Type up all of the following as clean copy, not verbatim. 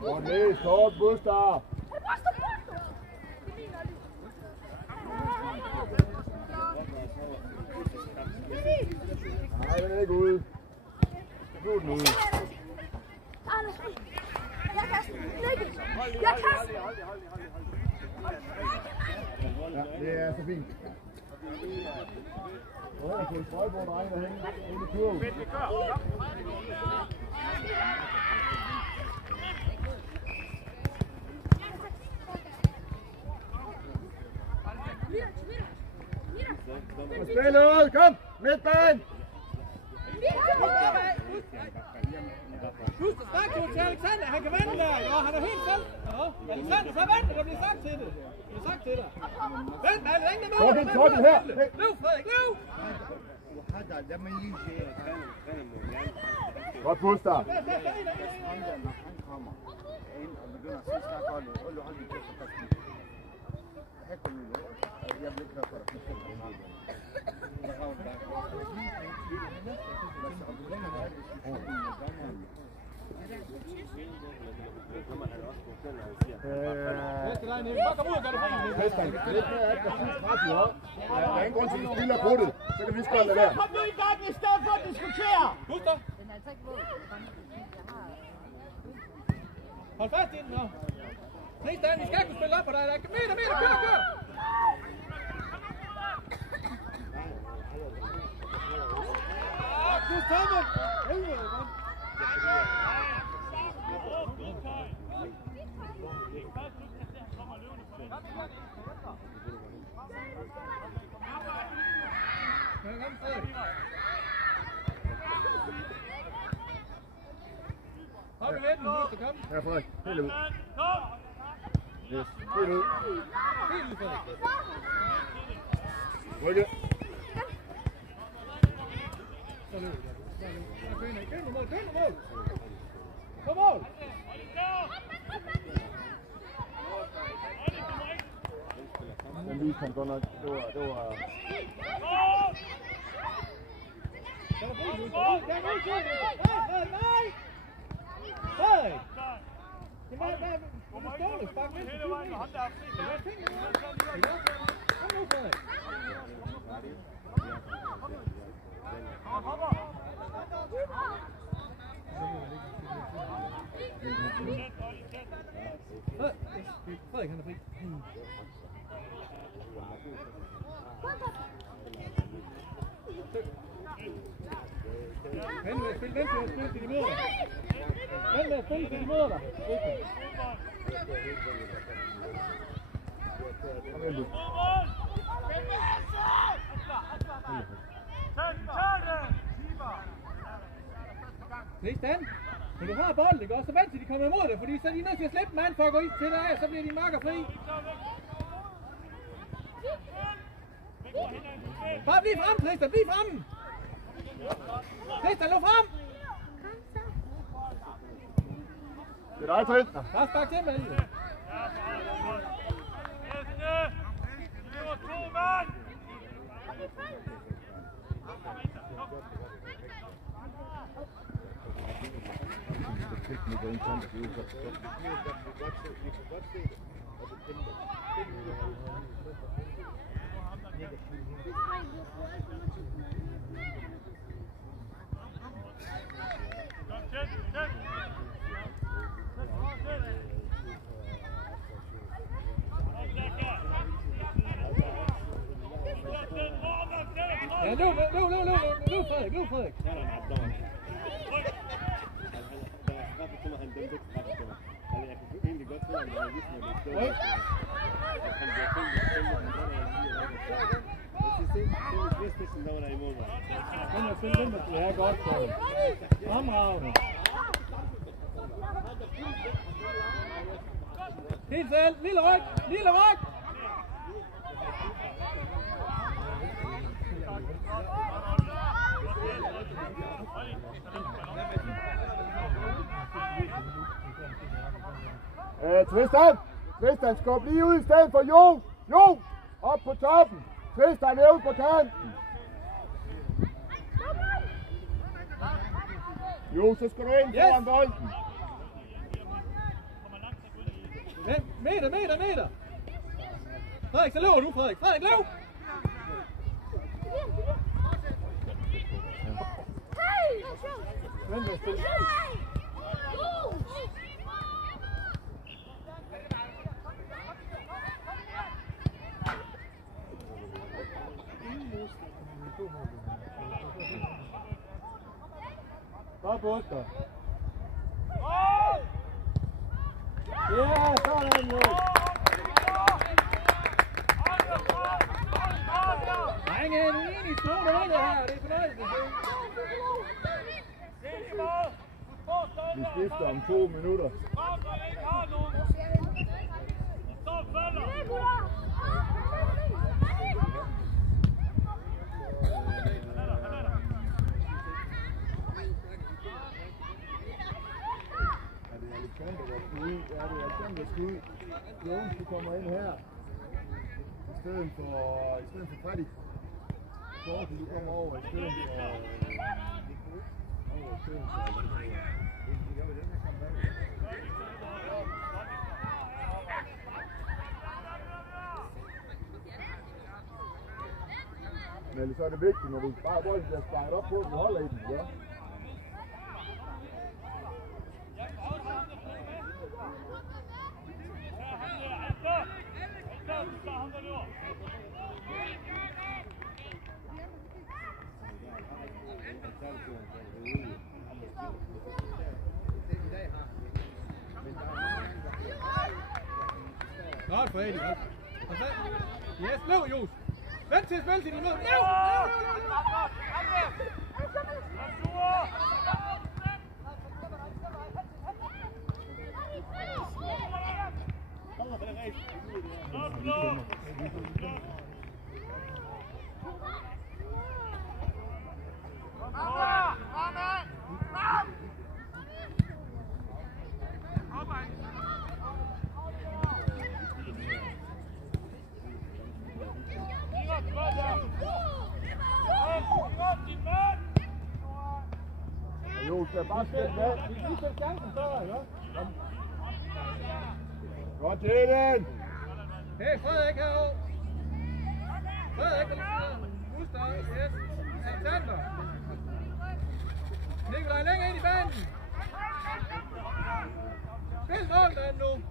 Gå ned, stort, Buster! Nej, den er ikke ude. Nu er den ude. Ja, det er så fint. Åh, på en strøjbord, der hænger inde i kurven. Spil ud, kom! Midtbanen! Husk at snakke til Alexander, han kan vende der, ja, han er helt selv. Alexander, så vent, der bliver sagt til det. Det er sagt til dig. Vent, der er ingen med. Torben her! Løv, Frederik, løv! Godt, Buster! Han kommer ind og begynder at sige, snart hold din kæft for fast. Jeg vil ikke høre på dig. Christian, det er ikke mere aggressivt pres i år. Der er ingen grund til, at vi spiller på det. Så kan vi spille det der. Kom nu i gang i stedet for at diskutere! Husk dig! Hold fast i den nu! Christian, vi skal kunne spille op på dig. Meter, kør! Du stopper! Helvede, mand! Hold med den, Buster, kom! Ja, Frederik, helt ud. Yes, helt ud. Helt ud, Frederik. Rykke. Køn mål! På mål! Den viste han godt nok. Det var... Nej! Frederik! Det var dårligt. Spark med. Kom nu, Frederik. Frederik, han er fri. Vent med at spille til de møder. Vent med at spille til de møder dig. Christian, når du har bolden, ikke også? Så vent til de kommer imod dig, fordi så er de nødt til at slippe mand for at gå ind til dig, og så bliver de marker fri. Bare bliv frem, Christian, bliv frem! Christian, løb frem! Det er dig, Tristan. Bare spark til, Marie. Ja, løb, Frederik. Ja, godt. Fremragende. Helt selv. Lille ryg. Tristan, skub lige ud i stedet for Jo. Jo, op på toppen. Tristan er ude på kanten. Jo, så skal du ind foran bolden. Meter. Frederik, så løber du, Frederik. Frederik, løb! Bare Buster. Ja, sådan nu. Drenge, du er inde i 2 minutter her. Det er fornøjelse. Vi skifter om 2 minutter. Alexander skal ud. Jones, du kommer ind her. I stedet for Fredrik. Torsten, du kommer over i stedet Men så er det vigtigt, når du bare bolden bliver sparet op på, at du holder i den, ja. Godt for Eddie. Yes, løb, Jos. Vent til at spille sin imod. Løb! Jo, skal bare spille med. Vi kan lige sætte chancen før, ikke? Godt til den! Hey, Frederik herovre. Frederik, Buster, yes. Alexander. Nikolaj længere ind i banen. Spil bolden nu.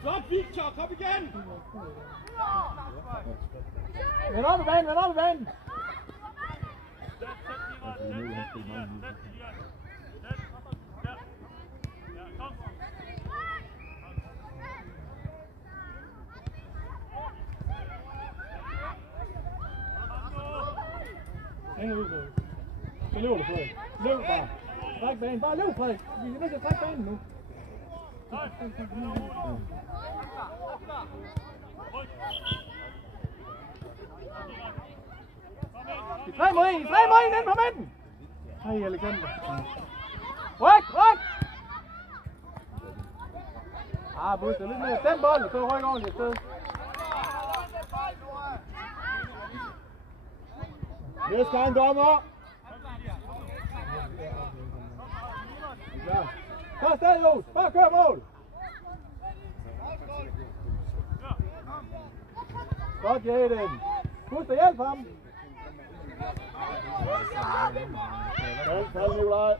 Flot, Victor, kom igen! Vend op i banen, vend op i banen! Ingen ud, Frederik. Så løber du, Frederik. Løb bare. Træk banen. Bare løb, Frederik. Vi er nødt til at trække banen nu. 3 mod 1 ind på midten! Hej, Alexander. Ryk! Buster, lidt mere. Stem bolden, så ryk ordentligt afsted. Næste gang, dommer! Kom afsted, Jos! Bare kør mål! Godt, Jaden! Buster, hjælp ham! Fald, Nikolaj.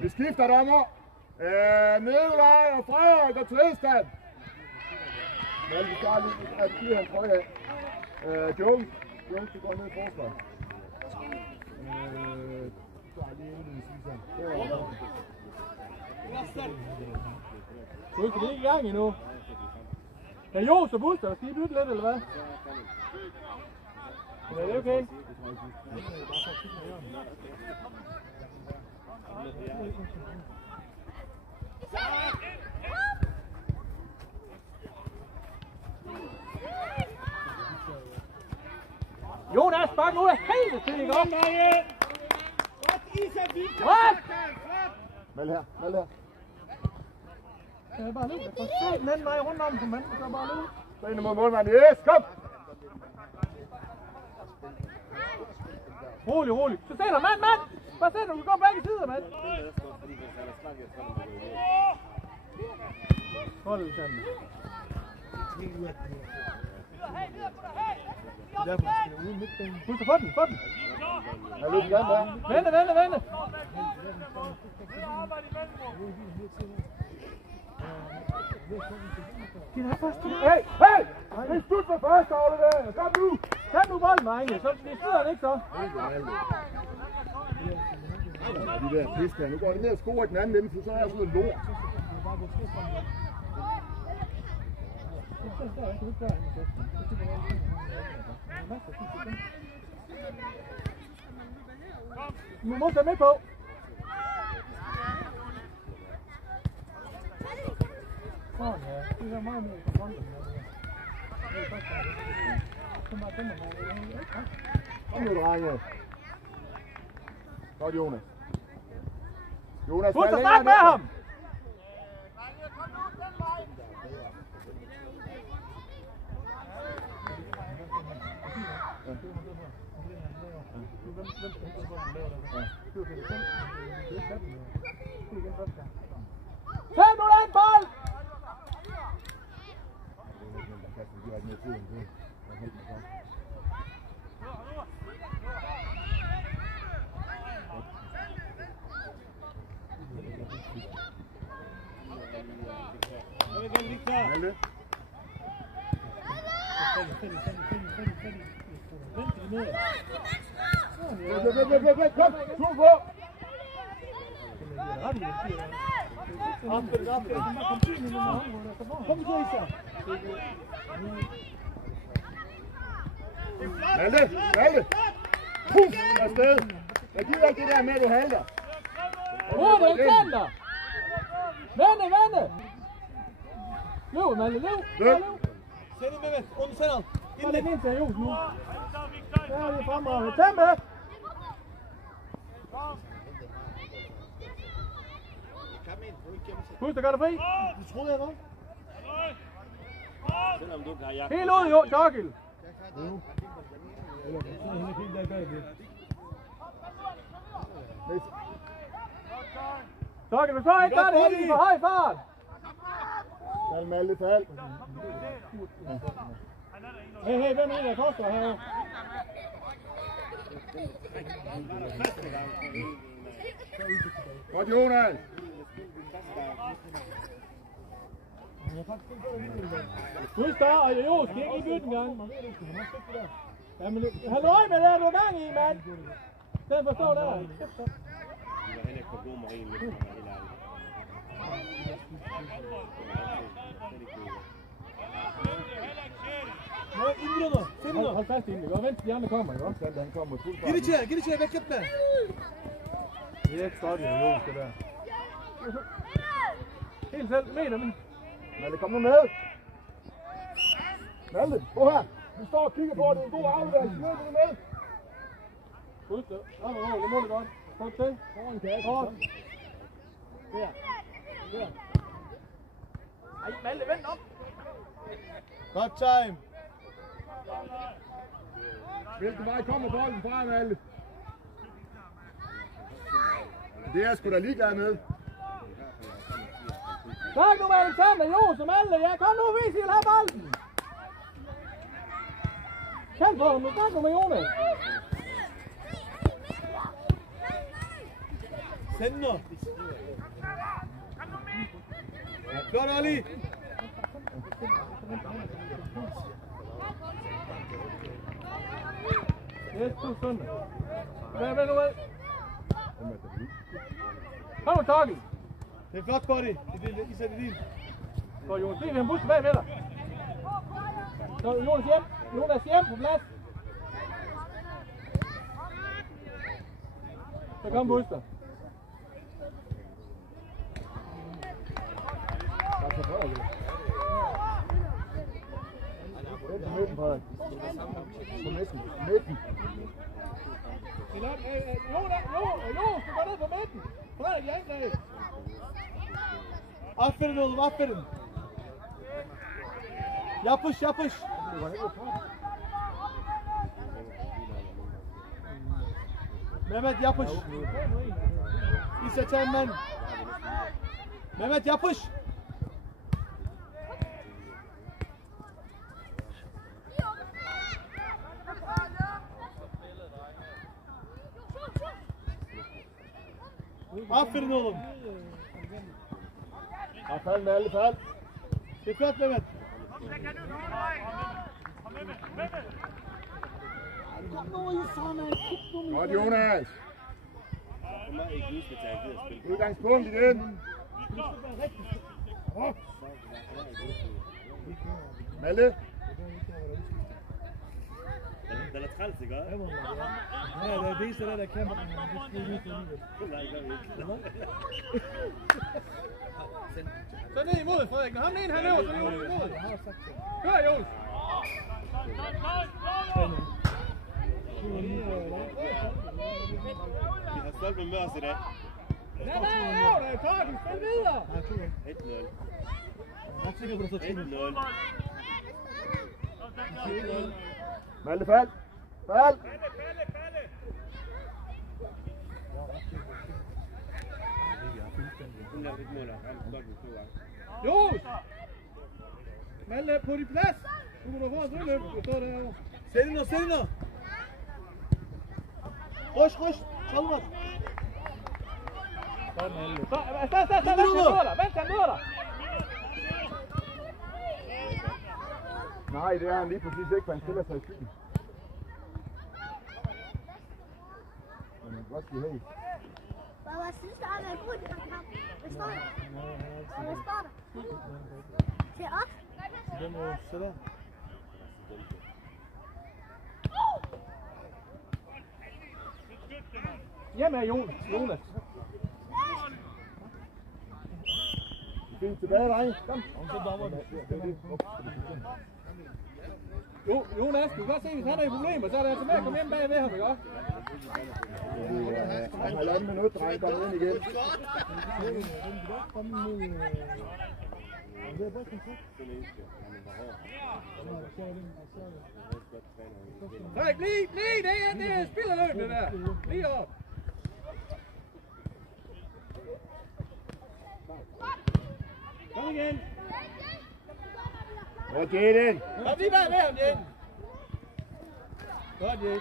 Vi skifter dommer. Nikolaj og Frederik og Tristan. Men vi skal lige at give hans trøje af. Jones, du går ned i forsvar. Du er ikke i gang endnu. Er Jos og Buster, skal I bytte lidt, eller hvad? Er det okay? Jonas, spark nu af helvede til, ikke op? What? Meld her, meld her. Det er bare løb. Jeg får se den anden vej rundt om, man. Det er bare løb. Så ind mod målmanden. Yes, kom! Rolig, rolig. Så sætter mand! Bare sæt du går begge sider, mand. Hold det sammen. Husk at få den, få den. Jeg løber igen, da. Vende. Hey! Det er slut for første aflevering. Kom nu! Tag nu bolden, Ejne. Så vi skyder den ikke så. De der fisker. Nu går de ned og scorer den anden ende, for så er jeg sådan noget lort. Nu må tage med på. Det er meget mere kontrol. Kom nu, drenge. Godt, Jonas. Jonas, husk at snakke med ham! Tag nu den bold! Malte! Puff! Afsted! Jeg gider ikke det der med, at du halter. Hvor er det, Alexander? Vende! Løb, Malte, løb! Sæt det med, under sætteren. Ind ind til Jos nu. Der er vi fremragende. Tag med! Husk, der gør dig fri. Du troede, jeg var. Helt ud, jo, Torgild. Torgild, du så ikke gøre det helt i for høj fart. Fald, Malte, fald. Hey, hvem er det, der koster her? Godt, Jonas. Husk der, og jo, skal ikke i bytten gang. Jamen, hold øje med det, du er gang i, mand. Den forstår der. Hold fast i den, ikke? Vent, de andre kommer, ikke? Han kommer fuldt fra. Giv det til, væk kæft der. Det er ikke godt, det er det der. Helt selv, meter min. Malte, kom nu med. Malte, gå her. Vi står og kigger på, at det er en god aflevering. Løb du med. Husk det. Det må det godt. Prøv til. Foran kassen. Der. Ej, Malte, vent op. Godt time. Hvilken vej kommer bolden fra, Malte? Det er jeg sgu da ligeglad med. Tak nu med Alexander, Jo, som alle. Ja, kom nu, vis, I vil have bolden. Kald på ham nu, tak nu med Jonas. Send nu. Flot, Olli. Yes, du søndag. Hvad nu med? Kom nu, Torgild. Det er flot, Buddy. I sætter din. Så Jonas, det er en bus tilbage med dig. Så Jonas hjem. Jonas hjem på plads. Så kom Buster. Midten, Frederik. På midten. Midten. Jo, du går ned på midten. Frederik, jeg angreb. Aferin oğlum, aferin. Yapış, yapış. Mehmet yapış. Bir seçen ben. Mehmet yapış. Aferin oğlum. Fald, Malte, fald. Dikkat Mehmet. Godt, Jonas. Udgangspunkt igen. Malte. Den er træls, ikke? Ja, det viser det der kamera. Så ned imod, Frederik. Når ham ned, han løber, så løber han imod. Hør, Jonas. Vi har stolt med Mørs i dag. Nej, der er Torgild. Spil videre. 1-0. Jeg er sikker på, at det er 1-0. Malte, fald. Fald. Jonas. Malte, på din plads. Du må få en drølløb. Du står derovre. Selina, Selina. Koş, koş. Çalmaz. Stop, vent, han møder dig. Nej, det er han lige præcis ikke, for han stiller sig i skyggen. Men man kan godt sige hey. Hvad synes du om, at bruge den kamp? Hvad står der? Hvad står der? Til op? Den må sætte. Hjem er Jonas. Fint tilbage, drenge. Kom. Jonas, du kan godt se, hvis han er i problemer, så er det altså med at komme hjem bag ved ham, ikke også? Han har 1,5 minut, drenge. Kom ind igen. Nej, bliv, det er spillerløb, det der. Lige op. Kom igen. Godt, Jaden. Kom lige bag ved ham, Jaden. Godt, Jaden.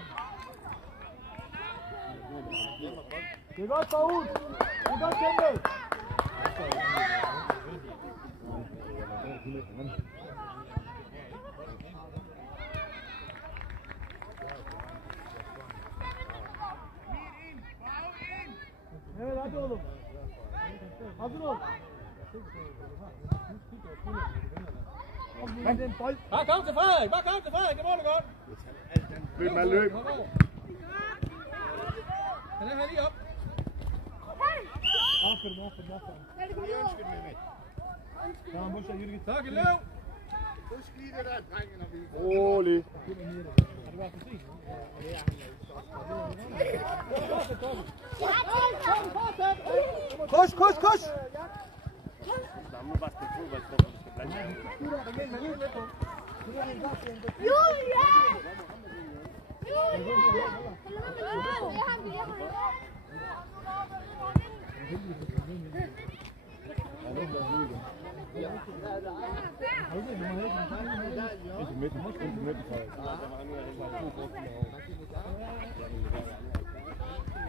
Det er godt for ud. Det er godt kæmpet. Evet, hadi oğlum. Hazır ol. Bare kom til Frederik, det må du godt. Løb, Malte, løb. Han er her lige op. Aferin. Tamam, boş ver, yürü git. Tak, løb. Rolig. Koş, koş, koş. Samme bare spille fodbold, så du skal blande jer. Julian!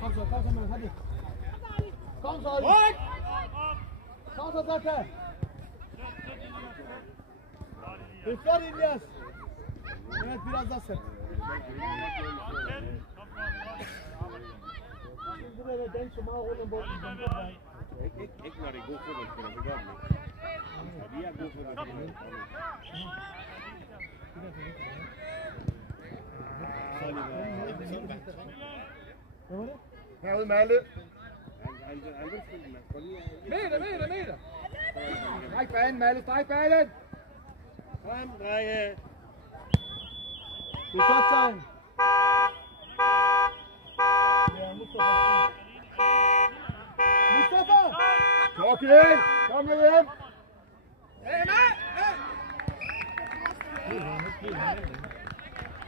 Kom så, Mads, hadi. Kom så, Zaka. Bekler İlyas. Evet, biraz daha sert. Buraya denk som har rundt om bolden. Ikke når det er god fodboldspiller, det gør den ikke. Og vi er gode fodboldspillere. Herude Malte. Meter. Stræk banen, Malte, stræk banen. Kom, drenge. Det er godt tegn. Ja, Mustafa! Torkild, kom nu hjem.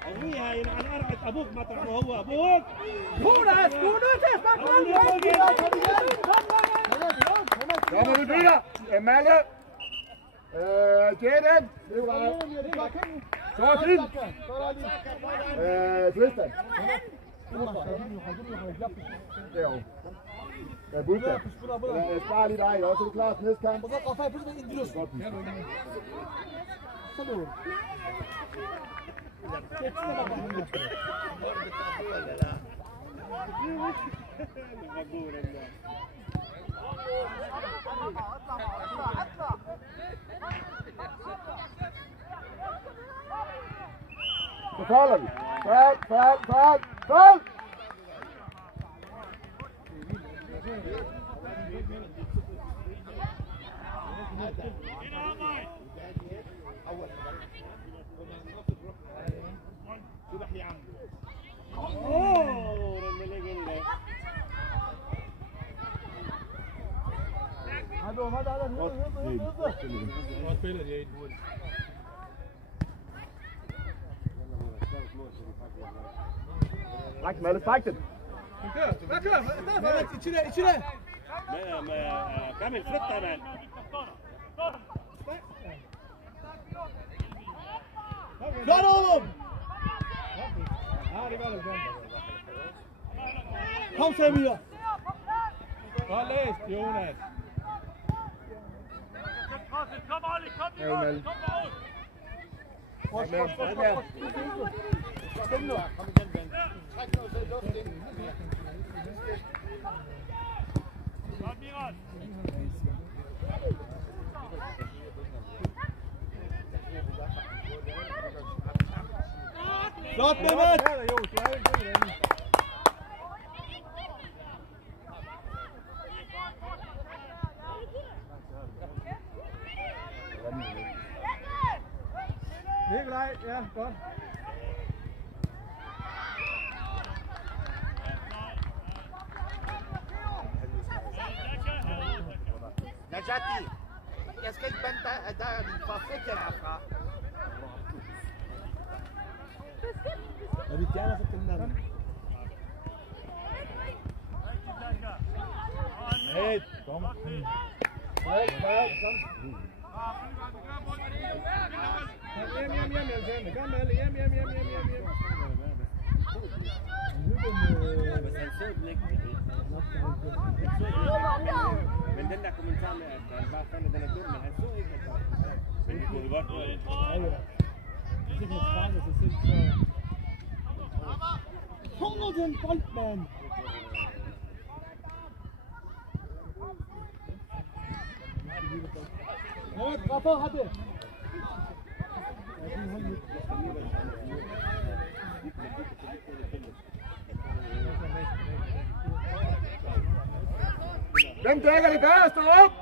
أبوي هاي أنا أرعت أبوك مطرح ما هو أبوك. Jonas, du er nødt til at snakke om Kom nu videre. Malte. Jaden. Torkild. Tristan. Derovre. Ja, Bulta. Spar lige dig også. Er du klar til næste kamp? Godt. Så falder vi. Fald! Stræk den, Malte, stræk den. Hvad kører? İçine. Kamil, flyt dig, mand. Lan oğlum! Kom Semir! Godt læst, Jonas! Kom, Ali, kom, Malte. Kom nu! Flot, Mehmet! Nikolaj, ja, godt. Najati, jeg skal ikke bande dig, der er fra Fækjern herfra. Ja, vi fjerner så den der. Hey, kom. Hey, kom. Hjem, kom alle, hjem. Men den der kommentar med, at han bare fandt, at den er dum, men han så ikke, at men det kunne godt gøre det. Det er farligt at se selv, så... Kom nu den bold, mand! Ja, Rafa har det! Hvem dækker det bagerste op?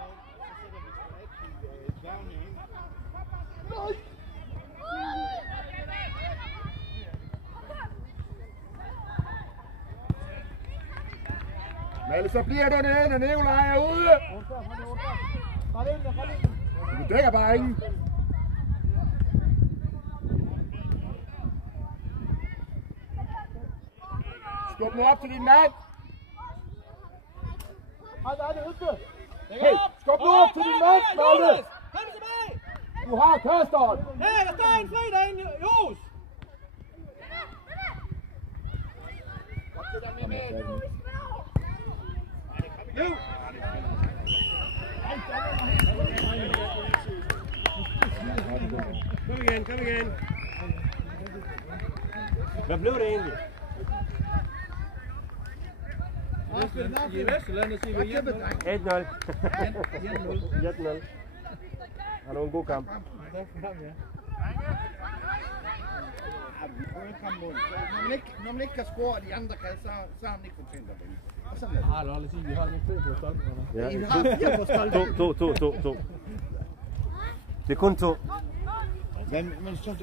Malte, så bliver du nede, når Nikolaj er ude. Du dækker bare ingen. Skub nu op til din mand. Hey, skub nu op til din mand, Malte. Du har kasteren. Hey, der står en fri derinde, Jos. Kom igen. Hvad blev det egentlig? I Vestjylland siger vi 1-0. 1-0. 1-0. Han er en god kamp. Når man ikke kan score, og de andre kan, så har han ikke fortjent at vinde. Og sådan er det. Ah, lad os sige, vi har lidt på stolpen. Ja, Vi har 4 på stolpen. 2. Det er kun 2. Men så